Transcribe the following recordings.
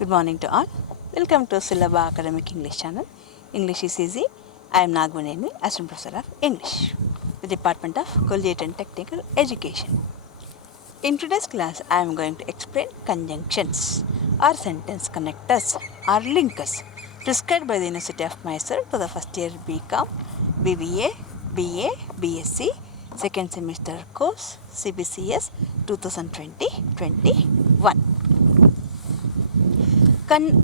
Good morning to all. Welcome to SULABHA Academic English channel. English is easy. I am Nagvaneni, Assistant Professor of English, the Department of Collegiate and Technical Education. In today's class, I am going to explain conjunctions or sentence connectors or linkers prescribed by the University of Mysore to the first year B.Com, B.B.A, B.A, B.Sc, second semester course CBCS 2020-21.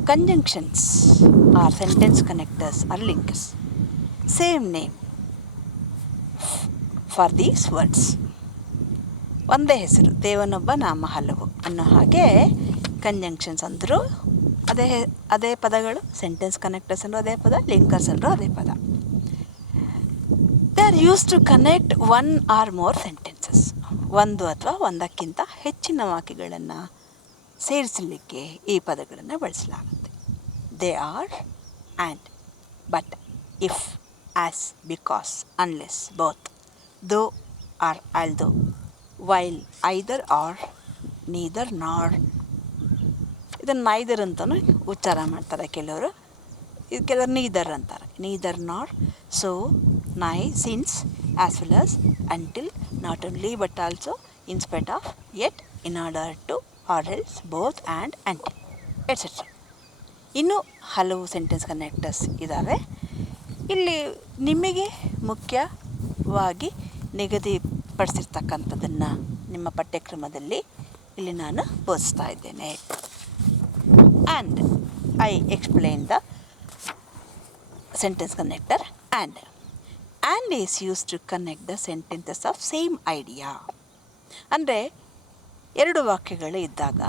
Conjunctions are sentence connectors or linkers. Same name for these words. ಒಂದೇ ಹೆಸರು, ದೇವನೊಬ್ಬ ನಾಮ ಹಲವು ಅನ್ನೋ ಹಾಗೆ conjunctions ಅಂದರೂ ಅದೇ ಪದಗಳು, sentence connectors ಅಂದರೂ ಅದೇ ಪದ, ಲಿಂಕರ್ಸ್ ಅಂದರೂ ಅದೇ ಪದ. They are used to connect one or more sentences. ಒಂದು ಅಥವಾ ಒಂದಕ್ಕಿಂತ ಹೆಚ್ಚಿನ ವಾಕ್ಯಗಳನ್ನು ಸೇರಿಸಲಿಕ್ಕೆ ಈ ಪದಗಳನ್ನು ಬಳಸಲಾಗುತ್ತೆ. They are and, but, if, as, because, unless, both, though or although, while, either or, neither nor. ಇದನ್ನು ನೈದರ್ ಅಂತಲೂ ಉಚ್ಚಾರ ಮಾಡ್ತಾರೆ ಕೆಲವರು, ಕೆಲವರು ನೀದರ್ ಅಂತಾರೆ. ನೀದರ್ ನಾರ್, ಸೊ, ನೈ, since, as well as, until, not only but also, in spite of, yet, in order to, or else, both, and, until, etcetera. ಇನ್ನೂ ಹಲವು ಸೆಂಟೆನ್ಸ್ ಕನೆಕ್ಟರ್ಸ್ ಇದ್ದಾವೆ. ಇಲ್ಲಿ ನಿಮಗೆ ಮುಖ್ಯವಾಗಿ ನಿಗದಿಪಡಿಸಿರ್ತಕ್ಕಂಥದ್ದನ್ನು ನಿಮ್ಮ ಪಠ್ಯಕ್ರಮದಲ್ಲಿ ಇಲ್ಲಿ ನಾನು ಬೋಧಿಸ್ತಾ ಇದ್ದೇನೆ. And I explain the sentence connector and. And is use to connect the sentences of same idea. ಅಂದರೆ ಎರಡು ವಾಕ್ಯಗಳು ಇದ್ದಾಗ,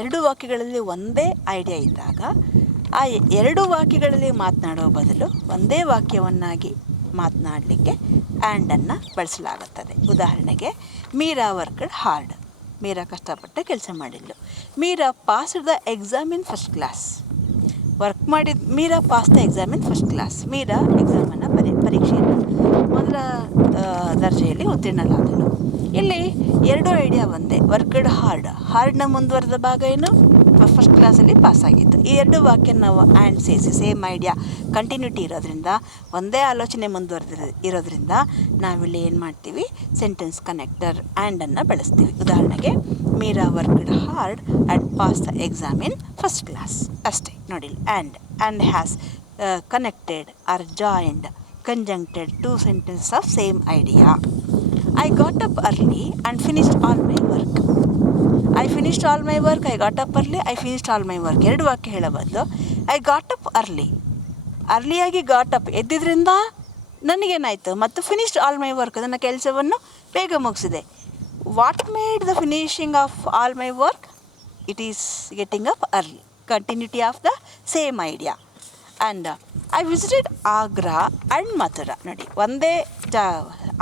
ಎರಡು ವಾಕ್ಯಗಳಲ್ಲಿ ಒಂದೇ ಐಡಿಯಾ ಇದ್ದಾಗ, ಆ ಎರಡು ವಾಕ್ಯಗಳಲ್ಲಿ ಮಾತನಾಡೋ ಬದಲು ಒಂದೇ ವಾಕ್ಯವನ್ನಾಗಿ ಮಾತನಾಡಲಿಕ್ಕೆ ಆ್ಯಂಡನ್ನು ಬಳಸಲಾಗುತ್ತದೆ. ಉದಾಹರಣೆಗೆ, ಮೀರಾ ವರ್ಕ್ಡ್ ಹಾರ್ಡ್. ಮೀರಾ ಕಷ್ಟಪಟ್ಟು ಕೆಲಸ ಮಾಡಿದ್ಲು. Meera passed the exam in first class. Meera pass the exam in first class. Meera ಎಕ್ಸಾಮನ್ನು ಪರೀಕ್ಷೆಯನ್ನು ಮೊದಲ ದರ್ಜೆಯಲ್ಲಿ ಉತ್ತೀರ್ಣರಾದಳು. ಇಲ್ಲಿ ಎರಡು ಐಡಿಯಾ ಒಂದೇ, ವರ್ಕ್ಡ್ ಹಾರ್ಡ್. ಹಾರ್ಡ್ನ ಮುಂದುವರೆದ ಭಾಗ ಏನು, ಫಸ್ಟ್ ಕ್ಲಾಸಲ್ಲಿ ಪಾಸಾಗಿತ್ತು. ಈ ಎರಡು ವಾಕ್ಯ ನಾವು ಆ್ಯಂಡ್ ಸೇರಿಸಿ, ಸೇಮ್ ಐಡಿಯಾ, ಕಂಟಿನ್ಯೂಟಿ ಇರೋದ್ರಿಂದ, ಒಂದೇ ಆಲೋಚನೆ ಇರೋದ್ರಿಂದ ನಾವಿಲ್ಲಿ ಏನು ಮಾಡ್ತೀವಿ, ಸೆಂಟೆನ್ಸ್ ಕನೆಕ್ಟರ್ ಆ್ಯಂಡನ್ನು ಬಳಸ್ತೀವಿ. ಉದಾಹರಣೆಗೆ, Meera worked hard and pass the exam in first class. ಅಷ್ಟೇ ನೋಡಿ. And has connected or joined conjuncted two sentences of same idea. I got up early and finished all my work. I finished all my work. I got up early. I finished all my work. ಎರಡು ವಾಕ್ಯ ಹೇಳಬಾರ್ದು. I got up early. ಅರ್ಲಿಯಾಗಿ got up ಎದ್ದಿದ್ರಿಂದ ನನಗೇನಾಯಿತು, ಮತ್ತು finished all my work, ನನ್ನ ಕೆಲಸವನ್ನು ಬೇಗ ಮುಗಿಸಿದೆ. What made the finishing of all my work? It is getting up early. Continuity of the same idea. And I visited Agra and Mathura. ನೋಡಿ, ಒಂದೇ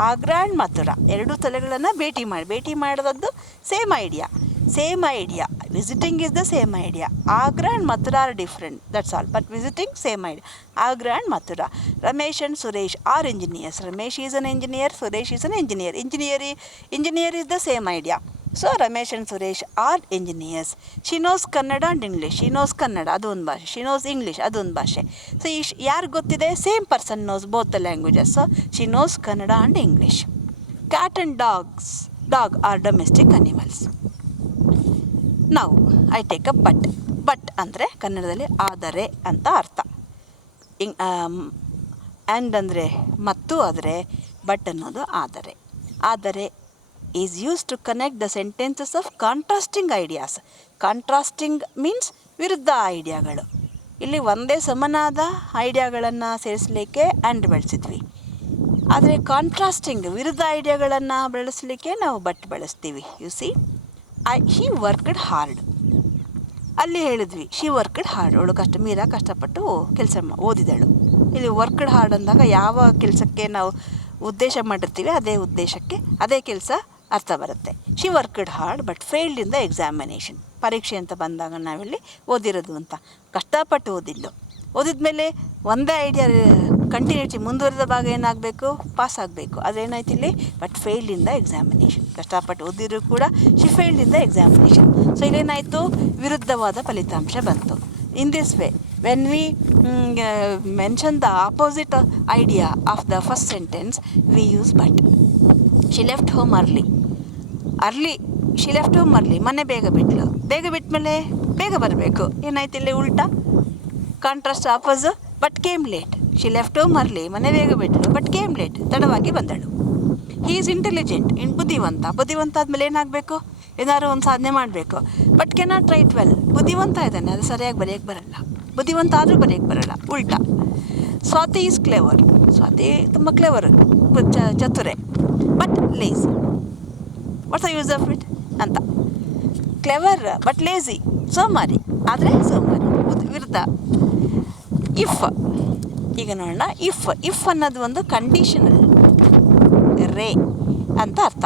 ಆಗ್ರಾ ಆ್ಯಂಡ್ ಮಥುರಾ ಎರಡು ಸ್ಥಳಗಳನ್ನು ಭೇಟಿ ಮಾಡೋದದ್ದು same idea. Visiting is the same idea. Agra and Mathura are different, that's all, but visiting same idea. Agra and Mathura. Ramesh and Suresh are engineers. Ramesh is an engineer, Suresh is an engineer. Engineer is the same idea. So Ramesh and Suresh are engineers. She knows Kannada and English. She knows Kannada, ಅದೊಂದು ಭಾಷೆ. She nose English, ಅದೊಂದು ಭಾಷೆ. So ಯಾರು ಗೊತ್ತಿದೆ, same person knows both the languages. So she knows Kannada and English. Cat and dog are domestic animals. ನಾವು I take a but ಅಂದರೆ ಕನ್ನಡದಲ್ಲಿ ಆದರೆ ಅಂತ ಅರ್ಥ. ಆ್ಯಂಡ್ ಅಂದರೆ ಮತ್ತು, ಆದರೆ, ಬಟ್ ಅನ್ನೋದು ಆದರೆ is used to connect the sentences of contrasting ideas. Contrasting means ವಿರುದ್ಧ ಐಡಿಯಾಗಳು. ಇಲ್ಲಿ ಒಂದೇ ಸಮನಾದ ಐಡಿಯಾಗಳನ್ನು ಸೇರಿಸಲಿಕ್ಕೆ ಆ್ಯಂಡ್ ಬಳಸಿದ್ವಿ. ಆದರೆ ಕಾಂಟ್ರಾಸ್ಟಿಂಗ್ ವಿರುದ್ಧ ಐಡಿಯಾಗಳನ್ನು ಬಳಸಲಿಕ್ಕೆ ನಾವು ಬಟ್ ಬಳಸ್ತೀವಿ. ಯು ಸಿ, ಹಿ ವರ್ಕ್ಡ್ ಹಾರ್ಡ್. ಅಲ್ಲಿ ಹೇಳಿದ್ವಿ ಶಿ ವರ್ಕ್ಡ್ ಹಾರ್ಡ್. ಅವಳು ಮೀರಾ ಕಷ್ಟಪಟ್ಟು ಕೆಲಸ ಓದಿದಳು. ಇಲ್ಲಿ ವರ್ಕ್ಡ್ ಹಾರ್ಡ್ ಅಂದಾಗ ಯಾವ ಕೆಲಸಕ್ಕೆ ನಾವು ಉದ್ದೇಶ ಮಾಡಿರ್ತೀವಿ ಅದೇ ಉದ್ದೇಶಕ್ಕೆ ಅದೇ ಕೆಲಸ ಅರ್ಥ ಬರುತ್ತೆ. She worked hard but failed in the examination. ಪರೀಕ್ಷೆ ಅಂತ ಬಂದಾಗ ನಾವಿಲ್ಲಿ ಓದಿರೋದು ಅಂತ, ಕಷ್ಟಪಟ್ಟು ಓದಿದ್ಮೇಲೆ ಒಂದೇ ಐಡಿಯಾ ಕಂಟಿನ್ಯೂಟಿ ಮುಂದುವರೆದ ಭಾಗ ಏನಾಗಬೇಕು, ಪಾಸ್ ಆಗಬೇಕು. ಅದೇನಾಯ್ತು ಇಲ್ಲಿ, but failed in the examination. ಕಷ್ಟಪಟ್ಟು ಓದಿದ್ರು ಕೂಡ she failed in the examination. So ಇಲ್ಲೇನಾಯಿತು, ವಿರುದ್ಧವಾದ ಫಲಿತಾಂಶ ಬಂತು. In this way when we mention the opposite idea of the first sentence we use but. She left home early. She left home early, ಮನೆ ಬೇಗ ಬಿಟ್ಲು. ಬೇಗ ಬಿಟ್ಮೇಲೆ ಬೇಗ ಬರಬೇಕು. ಏನಾಯ್ತು ಇಲ್ಲಿ ಉಲ್ಟಾ, contrast ಆಪೋಸ್. But came late. She left home early, ಮನೆ ಬೇಗ ಬಿಟ್ಲು. ಬಟ್ ಕೇಮ್ ಲೇಟ್, ತಡವಾಗಿ ಬಂದಳು. ಹೀ ಈಸ್ ಇಂಟೆಲಿಜೆಂಟ್, ಬುದ್ಧಿವಂತ ಆದಮೇಲೆ ಏನಾಗಬೇಕು, ಏನಾದ್ರು ಒಂದು ಸಾಧನೆ ಮಾಡಬೇಕು. But cannot right well. ಬುದ್ಧಿವಂತ ಇದ್ದಾನೆ, ಅದು ಸರಿಯಾಗಿ ಬರೆಯೋಕ್ಕೆ ಬರಲ್ಲ. ಬುದ್ಧಿವಂತ ಆದರೂ ಬರೆಯೋಕ್ಕೆ ಬರಲ್ಲ, ಉಲ್ಟಾ. Swati is clever. ಸ್ವಾತಿ ತುಂಬ ಕ್ಲೇವರ್, ಚತುರೆ. But lazy. What's the use of it ಅಂತ. ಕ್ಲೆವರ್ ಬಟ್ ಲೇಜಿ, ಸೋಮಾರಿ ಆದರೆ ಸೋಮಾರಿ. ವಿರುದ್ಧ. ಇಫ್, ಈಗ ನೋಡೋಣ. ಇಫ್ ಅನ್ನೋದು ಒಂದು ಕಂಡೀಷನಲ್. ರೇ ಅಂತ ಅರ್ಥ.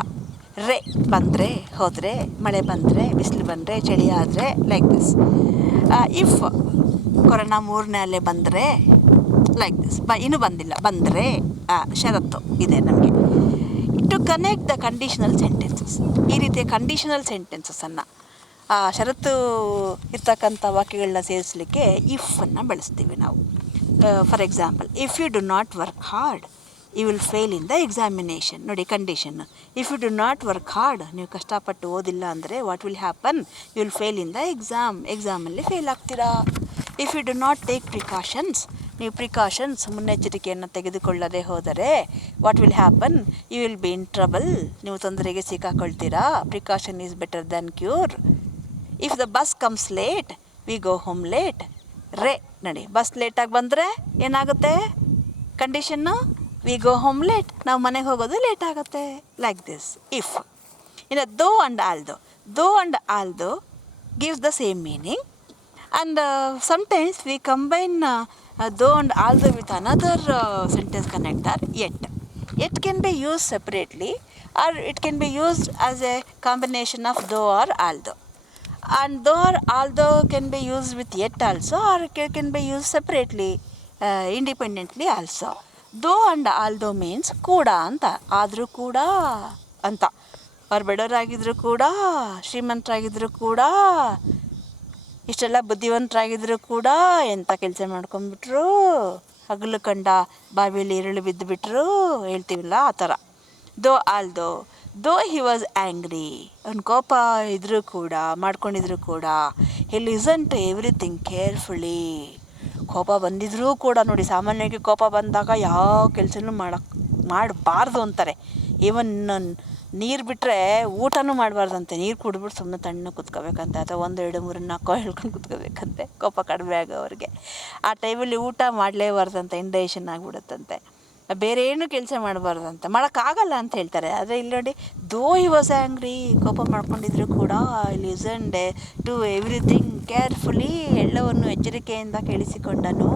ರೇ ಬಂದರೆ, ಹೋದರೆ, ಮಳೆ ಬಂದರೆ, ಬಿಸಿಲು ಬಂದರೆ, ಚಳಿ ಆದರೆ, ಲೈಕ್ ದಿಸ್. ಇಫ್ ಕೊರೋನಾ 3ನೇ ಅಲೆ ಬಂದರೆ, ಲೈಕ್ ದಿಸ್. ಇನ್ನೂ ಬಂದಿಲ್ಲ, ಬಂದರೆ ಷರತ್ತು ಇದೆ ನಮಗೆ. To connect the conditional sentences. ಈ ರೀತಿಯ ಕಂಡೀಷನಲ್ ಸೆಂಟೆನ್ಸಸ್ಸನ್ನು, ಷರತ್ತು ಇರ್ತಕ್ಕಂಥ ವಾಕ್ಯಗಳನ್ನ ಸೇರಿಸಲಿಕ್ಕೆ ಇಫನ್ನು ಬಳಸ್ತೀವಿ ನಾವು. For example, if you do not work hard you will fail in the examination. ನೋಡಿ condition. If you do not work hard, ನೀವು ಕಷ್ಟಪಟ್ಟು ಓದಿಲ್ಲ ಅಂದರೆ what will happen, you will fail in the ಎಕ್ಸಾಮಲ್ಲಿ ಫೇಲ್ ಆಗ್ತೀರಾ. If you do not take precautions, ನೀವು precautions ಮುನ್ನೆಚ್ಚರಿಕೆಯನ್ನು ತೆಗೆದುಕೊಳ್ಳದೆ ಹೋದರೆ what will happen, you will be in trouble, ನೀವು ತೊಂದರೆಗೆ ಸಿಕ್ಕಾಕೊಳ್ತೀರಾ. Precaution is better than cure. If the bus comes late we go home late. ರೇ ನೋಡಿ, ಬಸ್ ಲೇಟಾಗಿ ಬಂದರೆ ಏನಾಗುತ್ತೆ condition, we go home late, ನಾವು ಮನೆಗೆ ಹೋಗೋದು ಲೇಟ್ ಆಗುತ್ತೆ. Like this if. ಇನ್ನು ದೋ and although gives the same meaning. And sometimes we combine though and although with another sentence connector, yet. Yet can be used separately or it can be used as a combination of though or although. And though or although can be used with yet also, or it can be used separately, independently also. Though and although means ಕೂಡ ಅಂತ, ಆದರೂ ಕೂಡ ಅಂತ. ಅವ್ರು ಬಡವರಾಗಿದ್ದರೂ ಕೂಡ, ಶ್ರೀಮಂತರಾಗಿದ್ದರೂ ಕೂಡ, ಇಷ್ಟೆಲ್ಲ ಬುದ್ಧಿವಂತರಾಗಿದ್ದರೂ ಕೂಡ ಎಂಥ ಕೆಲಸ ಮಾಡ್ಕೊಂಡ್ಬಿಟ್ರು, ಹಗಲು ಕಂಡ ಬಾವಿಯಲ್ಲಿ ಈರುಳ್ಳಿ ಬಿದ್ದುಬಿಟ್ರು ಹೇಳ್ತೀವಲ್ಲ, ಆ ಥರ. ದೋ ಹಿ ವಾಸ್ ಆ್ಯಂಗ್ರಿ, ಅವ್ನ ಕೋಪ ಇದ್ದರೂ ಕೂಡ, ಮಾಡ್ಕೊಂಡಿದ್ರು ಕೂಡ, ಹಿ ಲಿಸನ್ ಟು ಎವ್ರಿಥಿಂಗ್ ಕೇರ್ಫುಲಿ. ಕೋಪ ಬಂದಿದ್ರೂ ಕೂಡ ನೋಡಿ, ಸಾಮಾನ್ಯವಾಗಿ ಕೋಪ ಬಂದಾಗ ಯಾವ ಕೆಲಸನೂ ಮಾಡಬಾರ್ದು ಅಂತಾರೆ. ಈವನ್ ನೀರು ಬಿಟ್ಟರೆ ಊಟನೂ ಮಾಡಬಾರ್ದಂತೆ. ನೀರು ಕುಡಿದ್ಬಿಟ್ಟು ಸುಮ್ಮನೆ ತಣ್ಣಗೆ ಕುತ್ಕೋಬೇಕಂತೆ, ಅಥವಾ 1 2 3 4 ಹೇಳ್ಕೊಂಡು ಕುತ್ಕೋಬೇಕಂತೆ, ಕೋಪ ಕಡಿಮೆ ಆಗೋವ್ರಿಗೆ. ಆ ಟೈಮಲ್ಲಿ ಊಟ ಮಾಡಲೇಬಾರ್ದಂತೆ, ಇಂಡೈಜೇಷನ್ ಆಗಿಬಿಡುತ್ತಂತೆ. ಬೇರೆ ಏನೂ ಕೆಲಸ ಮಾಡಬಾರ್ದಂತೆ, ಮಾಡೋಕ್ಕಾಗಲ್ಲ ಅಂತ ಹೇಳ್ತಾರೆ. ಆದರೆ ಇಲ್ಲಿ ನೋಡಿ, ದೋ ಹಿ ವಾಸ್ ಆ್ಯಂಗ್ರಿ, ಕೋಪ ಮಾಡ್ಕೊಂಡಿದ್ರು ಕೂಡ, ಲಿಸನ್ಡ್ ಟು ಎವ್ರಿಥಿಂಗ್ ಕೇರ್ಫುಲಿ, ಎಲ್ಲವನ್ನು ಎಚ್ಚರಿಕೆಯಿಂದ ಕೇಳಿಸಿಕೊಂಡನು.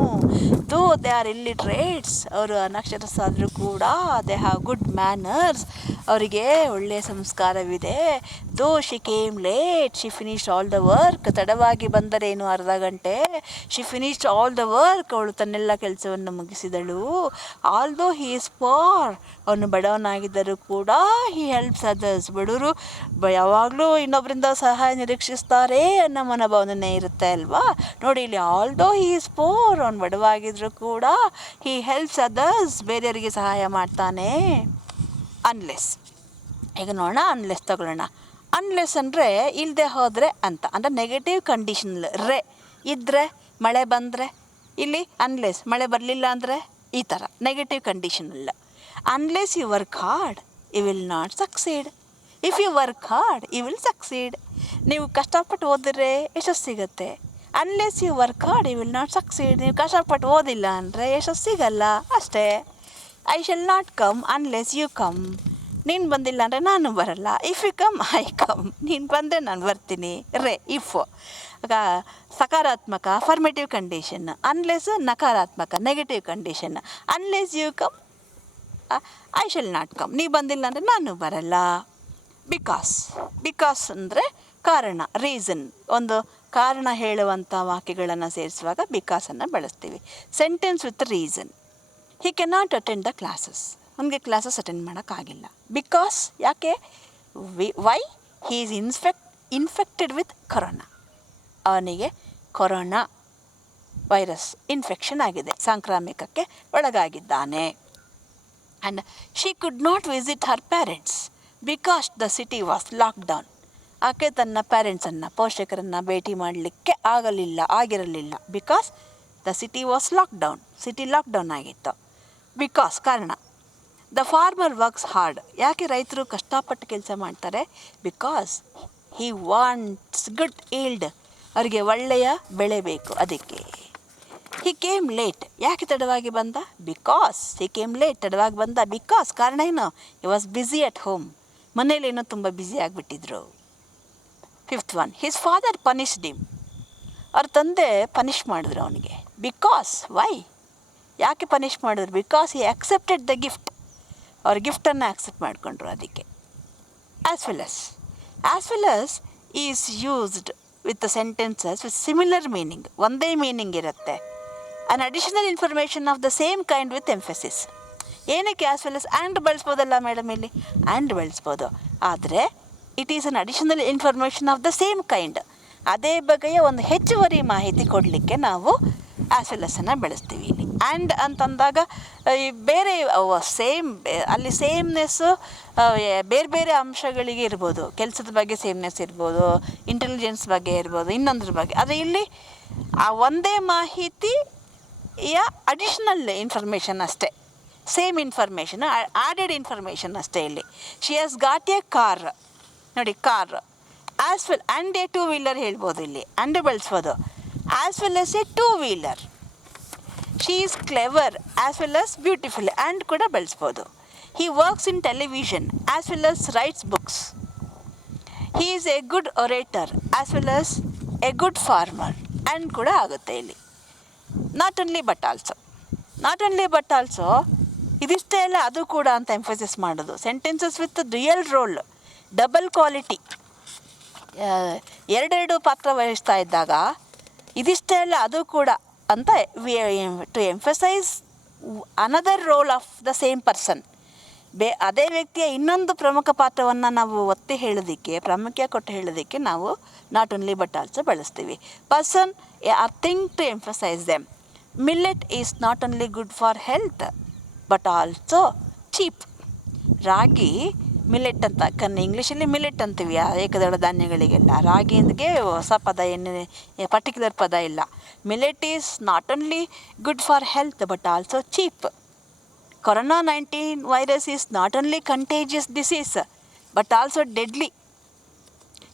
ದೋ ದೇ ಆರ್ ಇಲ್ಲಿಟ್ರೇಟ್ಸ್, ಅವರು ಅನಕ್ಷರಸ್ಥರಾದರೂ ಕೂಡ, ದೇ ಹ್ಯಾವ್ ಗುಡ್ ಮ್ಯಾನರ್ಸ್, ಅವರಿಗೆ ಒಳ್ಳೆಯ ಸಂಸ್ಕಾರವಿದೆ. ದೋ she came late she finished all the work, ತಡವಾಗಿ ಬಂದರೇನು ಅರ್ಧ ಗಂಟೆ. She finished all the work, ಅವಳು ತನ್ನೆಲ್ಲ ಕೆಲಸವನ್ನು ಮುಗಿಸಿದಳು. ಆಲ್ದೋ ಹಿ ಈಸ್ ಪೋರ್, ಅವನು ಬಡವನಾಗಿದ್ದರೂ ಕೂಡ, ಹಿ ಹೆಲ್ಪ್ಸ್ ಅದರ್ಸ್, ಬಡವರು ಯಾವಾಗಲೂ ಇನ್ನೊಬ್ಬರಿಂದ ಸಹಾಯ ನಿರೀಕ್ಷಿಸ್ತಾರೆ ಅನ್ನೋ ಮನೋಭಾವನೆ ಇರುತ್ತೆ ಅಲ್ವಾ. ನೋಡಿ ಇಲ್ಲಿ, ಆಲ್ದೋ ಹಿ ಈಸ್ ಪೋರ್, ಅವನು ಬಡವಾಗಿದ್ದರೂ ಕೂಡ, ಹಿ ಹೆಲ್ಪ್ಸ್ ಅದರ್ಸ್, ಬೇರೆಯವರಿಗೆ ಸಹಾಯ ಮಾಡ್ತಾನೆ. ಅನ್ಲೆಸ್, ಈಗ ನೋಡೋಣ, ಅನ್ಲೆಸ್ ತಗೊಳ್ಳೋಣ. ಅನ್ಲೆಸ್ ಅಂದರೆ ಇಲ್ಲದೆ ಹೋದರೆ ಅಂತ, ಅಂದರೆ ನೆಗೆಟಿವ್ ಕಂಡೀಷನಲ್. ರೇ ಇದ್ದರೆ, ಮಳೆ ಬಂದರೆ. ಇಲ್ಲಿ ಅನ್ಲೆಸ್, ಮಳೆ ಬರಲಿಲ್ಲ ಅಂದರೆ, ಈ ಥರ ನೆಗೆಟಿವ್ ಕಂಡೀಷನಲ್ಲ. Unless you work hard you will not succeed. If you work hard you will succeed. ನೀವು ಕಷ್ಟಪಟ್ಟು ಓದಿದ್ರೆ ಯಶಸ್ಸು ಸಿಗುತ್ತೆ. Unless you work hard you will not succeed. ನೀವು ಕಷ್ಟಪಟ್ಟು ಓದಿಲ್ಲ ಅಂದರೆ ಯಶಸ್ಸು ಸಿಗಲ್ಲ, ಅಷ್ಟೇ. I shall not come unless you come. ನೀನು ಬಂದಿಲ್ಲ ಅಂದರೆ ನಾನು ಬರಲ್ಲ. If you come I come. ನೀನು ಬಂದರೆ ನಾನು ಬರ್ತೀನಿ. ರೇ ಇಫ್ ಸಕಾರಾತ್ಮಕ ಅಫರ್ಮೇಟಿವ್ ಕಂಡೀಷನ್, ಅನ್ಲೆಸ್ ನಕಾರಾತ್ಮಕ negative condition. Unless you come I shall not come. ನೀವು ಬಂದಿಲ್ಲ ಅಂದರೆ ನಾನು ಬರಲ್ಲ. ಬಿಕಾಸ್ ಅಂದರೆ ಕಾರಣ, ರೀಸನ್. ಒಂದು ಕಾರಣ ಹೇಳುವಂಥ ವಾಕ್ಯಗಳನ್ನು ಸೇರಿಸುವಾಗ ಬಿಕಾಸನ್ನು ಬಳಸ್ತೀವಿ. Sentence with reason. He cannot attend the classes. ಅವನಿಗೆ ಕ್ಲಾಸಸ್ ಅಟೆಂಡ್ ಮಾಡೋಕ್ಕಾಗಿಲ್ಲ. ಬಿಕಾಸ್ ಯಾಕೆ? Why? He is infected with corona. ಅವನಿಗೆ ಕೊರೋನಾ ವೈರಸ್ ಇನ್ಫೆಕ್ಷನ್ ಆಗಿದೆ, ಸಾಂಕ್ರಾಮಿಕಕ್ಕೆ ಒಳಗಾಗಿದ್ದಾನೆ. And she could not visit her parents because the city was lockdown. ಆಕೆ ತನ್ನ ಪೇರೆಂಟ್ಸನ್ನು, ಪೋಷಕರನ್ನು ಭೇಟಿ ಮಾಡಲಿಕ್ಕೆ ಆಗಿರಲಿಲ್ಲ. Because the city was lockdown. City lockdown ಆಗಿತ್ತು. ಬಿಕಾಸ್ ಕಾರಣ. The farmer works hard. ಯಾಕೆ ರೈತರು ಕಷ್ಟಪಟ್ಟು ಕೆಲಸ ಮಾಡ್ತಾರೆ? Because he wants good yield. ಅವರಿಗೆ ಒಳ್ಳೆಯ ಬೆಳೆ ಬೇಕು, ಅದಕ್ಕೆ. He came late. ಯಾಕೆ ತಡವಾಗಿ ಬಂದ? Because he came late. ತಡವಾಗಿ ಬಂದ ಬಿಕಾಸ್ ಕಾರಣ ಏನು? He was busy at home. ಮನೇಲೇನೋ ತುಂಬ ಬ್ಯುಸಿ ಆಗಿಬಿಟ್ಟಿದ್ರು. 5th one, his father punished him. ಅವ್ರ ತಂದೆ ಪನಿಷ್ ಮಾಡಿದ್ರು ಅವನಿಗೆ. Because why? ಯಾಕೆ ಪನಿಷ್ ಮಾಡಿದ್ರು? Because he accepted the gift. ಅವ್ರ ಗಿಫ್ಟನ್ನು ಆಕ್ಸೆಪ್ಟ್ ಮಾಡಿಕೊಂಡ್ರು, ಅದಕ್ಕೆ. As well as is used with the sentences with similar meaning. ಒಂದೇ ಮೀನಿಂಗ್ ಇರುತ್ತೆ. An additional information of the same kind with emphasis. ಏನಕ್ಕೆ ಆ್ಯಸ್ ವೆಲ್ ಆಸ್? ಆ್ಯಂಡ್ ಬಳಸ್ಬೋದಲ್ಲ madam, ಇಲ್ಲಿ and ಬಳಸ್ಬೋದು. ಆದರೆ it is an additional information of the same kind. ಅದೇ ಬಗೆಯ ಒಂದು ಹೆಚ್ಚುವರಿ ಮಾಹಿತಿ ಕೊಡಲಿಕ್ಕೆ ನಾವು ಆ್ಯಸ್ ವೆಲ್ ಅನ್ನು ಬೆಳೆಸ್ತೀವಿ ಇಲ್ಲಿ. ಆ್ಯಂಡ್ ಅಂತಂದಾಗ ಬೇರೆ ಸೇಮ್, ಅಲ್ಲಿ ಸೇಮ್ನೆಸ್ಸು ಬೇರೆ ಬೇರೆ ಅಂಶಗಳಿಗೆ ಇರ್ಬೋದು. ಕೆಲಸದ ಬಗ್ಗೆ ಸೇಮ್ನೆಸ್ ಇರ್ಬೋದು, ಇಂಟೆಲಿಜೆನ್ಸ್ ಬಗ್ಗೆ ಇರ್ಬೋದು, ಇನ್ನೊಂದ್ರ ಬಗ್ಗೆ. ಆದರೆ ಇಲ್ಲಿ ಆ ಒಂದೇ ಮಾಹಿತಿಯ ಅಡಿಷ್ನಲ್ ಇನ್ಫಾರ್ಮೇಷನ್ ಅಷ್ಟೇ. ಸೇಮ್ ಇನ್ಫಾರ್ಮೇಷನ್, ಆ್ಯಡೆಡ್ ಇನ್ಫಾರ್ಮೇಷನ್ ಅಷ್ಟೇ ಇಲ್ಲಿ. She has got a car. ನೋಡಿ, car. As well and a 2 wheeler ಹೇಳ್ಬೋದು ಇಲ್ಲಿ. ಆ್ಯಂಡ್ ಬಳಸ್ಬೋದು. As well as a 2 wheeler. She is clever as well as beautiful. And ಕೂಡ ಬಳಸ್ಬೋದು. He works in television as well as writes books. He is a good orator as well as a good farmer. And ಕೂಡ ಆಗುತ್ತೆ ಇಲ್ಲಿ. Not only but also. ಇದಿಷ್ಟೇ ಅಲ್ಲ, ಅದು ಕೂಡ ಅಂತ ಎಂಫಸಿಸ್ ಮಾಡೋದು. Sentences with real role, double quality, ಎರಡೆರಡು ಪಾತ್ರ ವಹಿಸ್ತಾ ಇದ್ದಾಗ ಇದಿಷ್ಟೇ ಅಲ್ಲ, ಅದು ಕೂಡ ಅಂತ to emphasise another role of the same person. ಅದೇ ವ್ಯಕ್ತಿಯ ಇನ್ನೊಂದು ಪ್ರಮುಖ ಪಾತ್ರವನ್ನು ನಾವು ಒತ್ತಿ ಹೇಳೋದಕ್ಕೆ, ಪ್ರಾಮುಖ್ಯ ಕೊಟ್ಟು ಹೇಳೋದಕ್ಕೆ ನಾವು ನಾಟ್ ಓನ್ಲಿ ಬಟ್ ಆಲ್ಸೋ ಬಳಸ್ತೀವಿ. Person or thing to emphasize them. Millet is not only good for health but also cheap. ರಾಗಿ, ಮಿಲೆಟ್ ಅಂತ ಇಂಗ್ಲೀಷಲ್ಲಿ ಮಿಲೆಟ್ ಅಂತೀವಿ ಏಕದಳ ಧಾನ್ಯಗಳಿಗೆಲ್ಲ. ರಾಗಿಗೆ ಹೊಸ ಪದ, ಪರ್ಟಿಕ್ಯುಲರ್ ಪದ ಇಲ್ಲ. Millet is not only good for health but also cheap. Corona-19 virus is not only contagious disease but also deadly.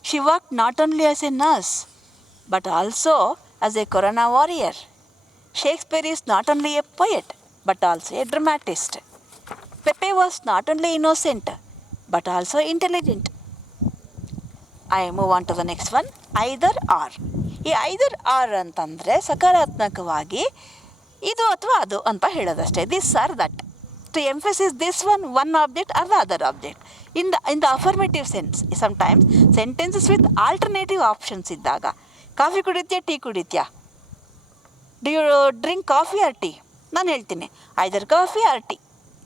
She worked not only as a nurse but also as a corona warrior. Shakespeare is not only a poet but also a dramatist. Pepe was not only innocent but also intelligent. I move on to the next one. Either or. ಈ either or ಅಂತಂದರೆ ಸಕಾರಾತ್ಮಕವಾಗಿ ಇದು ಅಥವಾ ಅದು ಅಂತ ಹೇಳೋದಷ್ಟೇ. This or that. To emphasize this one object or the other object. In the affirmative sense, sometimes sentences with alternative options ಇದ್ದಾಗ, coffee ಕುಡಿತ್ಯಾ, ಟೀ ಕುಡಿತ್ಯಾ, do you drink coffee or tea? ನಾನು ಹೇಳ್ತೀನಿ ಐದರ್ ಕಾಫಿ ಆರ್ ಟೀ.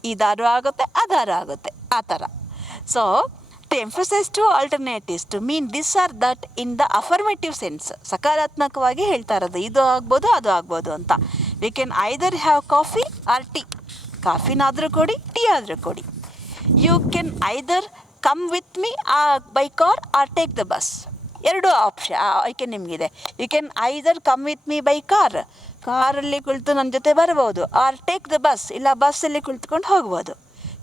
ಇದಾರು ಆಗುತ್ತೆ, ಅದಾರು ಆಗುತ್ತೆ, ಆ ಥರ. So to emphasize two alternatives to mean this or that in the affirmative sense. ಸಕಾರಾತ್ಮಕವಾಗಿ ಹೇಳ್ತಾ ಇರೋದು, ಇದು ಆಗ್ಬೋದು, ಅದು ಆಗ್ಬೋದು ಅಂತ. We can either have coffee or tea. ಕಾಫಿನಾದರೂ ಕೊಡಿ, ಟೀ ಆದರೂ ಕೊಡಿ. You can either come with me by car or take the bus. ಎರಡು ಆಯ್ಕೆ ನಿಮಗಿದೆ. You can either come with me by car, ಕಾರಲ್ಲಿ ಕುಳಿತು ನನ್ನ ಜೊತೆ ಬರ್ಬೋದು. ಆರ್ ಟೇಕ್ ದ ಬಸ್, ಇಲ್ಲ ಬಸ್ಸಲ್ಲಿ ಕುಳಿತುಕೊಂಡು ಹೋಗ್ಬೋದು.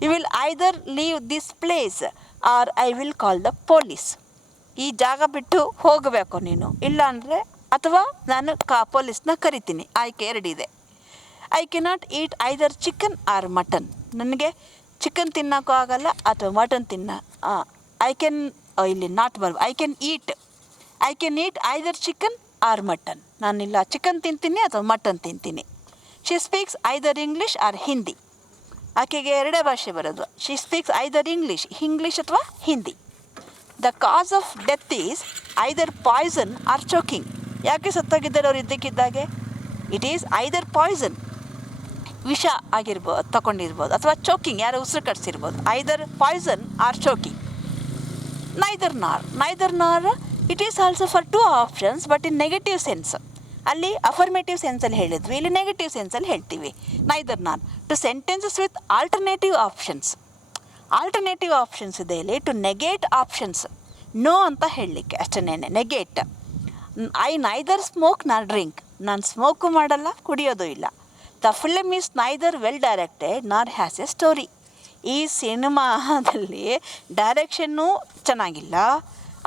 You will either leave this place or I will call the police. ಈ ಜಾಗ ಬಿಟ್ಟು ಹೋಗಬೇಕು ನೀನು, ಇಲ್ಲ ಅಂದರೆ ಅಥವಾ ನಾನು ಪೊಲೀಸ್ನ ಕರಿತೀನಿ. ಆಯ್ಕೆ ಎರಡಿದೆ. I cannot eat either chicken or mutton. ನನಗೆ ಚಿಕನ್ ತಿನ್ನೋಕ್ಕೂ ಆಗಲ್ಲ ಅಥವಾ ಮಟನ್ ಐ ಕ್ಯಾನ್ ಇಲ್ಲಿ not I can eat either chicken or mutton. ನಾನಿಲ್ಲ ಚಿಕನ್ ತಿಂತೀನಿ ಅಥವಾ ಮಟನ್ ತಿಂತೀನಿ. She speaks either English or Hindi. ಆಕೆಗೆ ಎರಡೇ ಭಾಷೆ ಬರೋದು. ಶಿ ಸ್ಪೀಕ್ಸ್ ಐದರ್ ಇಂಗ್ಲೀಷ್ ಅಥವಾ Hindi. The cause of death is either poison or choking. ಯಾಕೆ ಸತ್ತೋಗಿದ್ದಾರೆ ಅವ್ರು ಇದ್ದಕ್ಕಿದ್ದಾಗೆ? ಇಟ್ ಈಸ್ ಐದರ್ ಪಾಯ್ಸನ್ ವಿಷ ಆಗಿರ್ಬೋದು ತಗೊಂಡಿರ್ಬೋದು, ಅಥವಾ ಚೋಕಿಂಗ್, ಯಾರು ಉಸಿರು ಕಟ್ಸಿರ್ಬೋದು. Either poison or choking. Neither nor it is also for two options, but in negative sense. ಅಲ್ಲಿ ಅಫರ್ಮೇಟಿವ್ ಸೆನ್ಸಲ್ಲಿ ಹೇಳಿದ್ವಿ, ಇಲ್ಲಿ ನೆಗೆಟಿವ್ ಸೆನ್ಸಲ್ಲಿ ಹೇಳ್ತೀವಿ neither nor. Two sentences with alternative options ಇದೆ ಇಲ್ಲಿ. ಟು ನೆಗೇಟ್ ಆಪ್ಷನ್ಸ್, ನೋ ಅಂತ ಹೇಳಲಿಕ್ಕೆ ಅಷ್ಟೇ. Negate. I neither smoke nor drink, ನಾನು ಸ್ಮೋಕು ಮಾಡಲ್ಲ, ಕುಡಿಯೋದು ಇಲ್ಲ. The film is neither well directed nor has a story. ಈ ಸಿನಿಮಾದಲ್ಲಿ ಡೈರೆಕ್ಷನ್ನೂ ಚೆನ್ನಾಗಿಲ್ಲ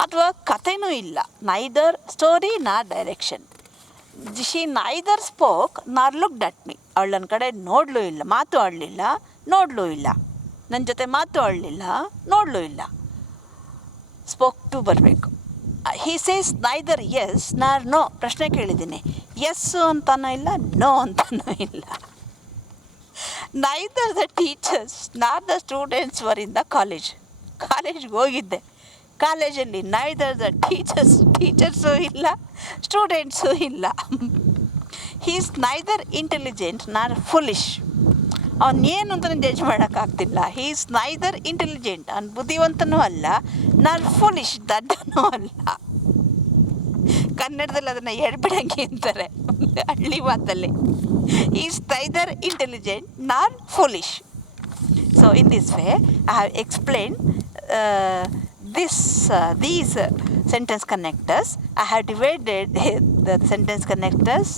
ಅಥವಾ ಕಥೆನೂ ಇಲ್ಲ. ನೈದರ್ ಸ್ಟೋರಿ ನಾರ್ ಡೈರೆಕ್ಷನ್. ಶಿ ನೈದರ್ ಸ್ಪೋಕ್ ನಾರ್ ಲುಕ್ಡ್ ಅಟ್ ಮೀ. ಅವಳು ನನ್ನ ಕಡೆ ನೋಡಲೂ ಇಲ್ಲ, ಮಾತು ಆಡಲಿಲ್ಲ, ನೋಡಲೂ ಇಲ್ಲ. ನನ್ನ ಜೊತೆ ಮಾತು ಆಡಲಿಲ್ಲ, ನೋಡಲೂ ಇಲ್ಲ. ಸ್ಪೋಕ್ ಟು ಬರಬೇಕು. He says neither yes nor no. ಪ್ರಶ್ನೆ ಕೇಳಿದ್ದೀನಿ, ಎಸ್ಸು ಅಂತಾನೂ ಇಲ್ಲ, ನೋ ಅಂತಾನೂ ಇಲ್ಲ. Neither the teachers nor the students were in the ಕಾಲೇಜ್ಗೆ ಹೋಗಿದ್ದೆ. ಕಾಲೇಜಲ್ಲಿ ನೈದರ್ ದ ಟೀಚರ್ಸು ಇಲ್ಲ, ಸ್ಟೂಡೆಂಟ್ಸು ಇಲ್ಲ. He is neither intelligent nor foolish. ಅವನೇನು ಅಂತ ಜಡ್ಜ್ ಮಾಡೋಕ್ಕಾಗ್ತಿಲ್ಲ. ಹೀ ಈಸ್ ನೈದರ್ ಇಂಟೆಲಿಜೆಂಟ್, ಅವ್ನು ಬುದ್ಧಿವಂತನೂ ಅಲ್ಲ, ನಾರ್ ಫುಲಿಶ್, ದಡ್ಡನೂ ಅಲ್ಲ. ಕನ್ನಡದಲ್ಲಿ ಅದನ್ನು ಎಡ್ಬಿಡಂಗೆ ಅಂತಾರೆ, ಹಳ್ಳಿ ಮಾತಲ್ಲಿ. Is neither intelligent nor foolish. So in this way I have explain these sentence connectors. I have divided the sentence connectors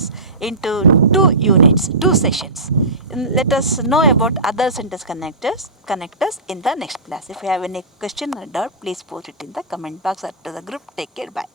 into 2 units, 2 sessions. Let us know about other sentence connectors in the next class. If you have any question or doubt, please post it in the comment box or to the group. Take care. Bye.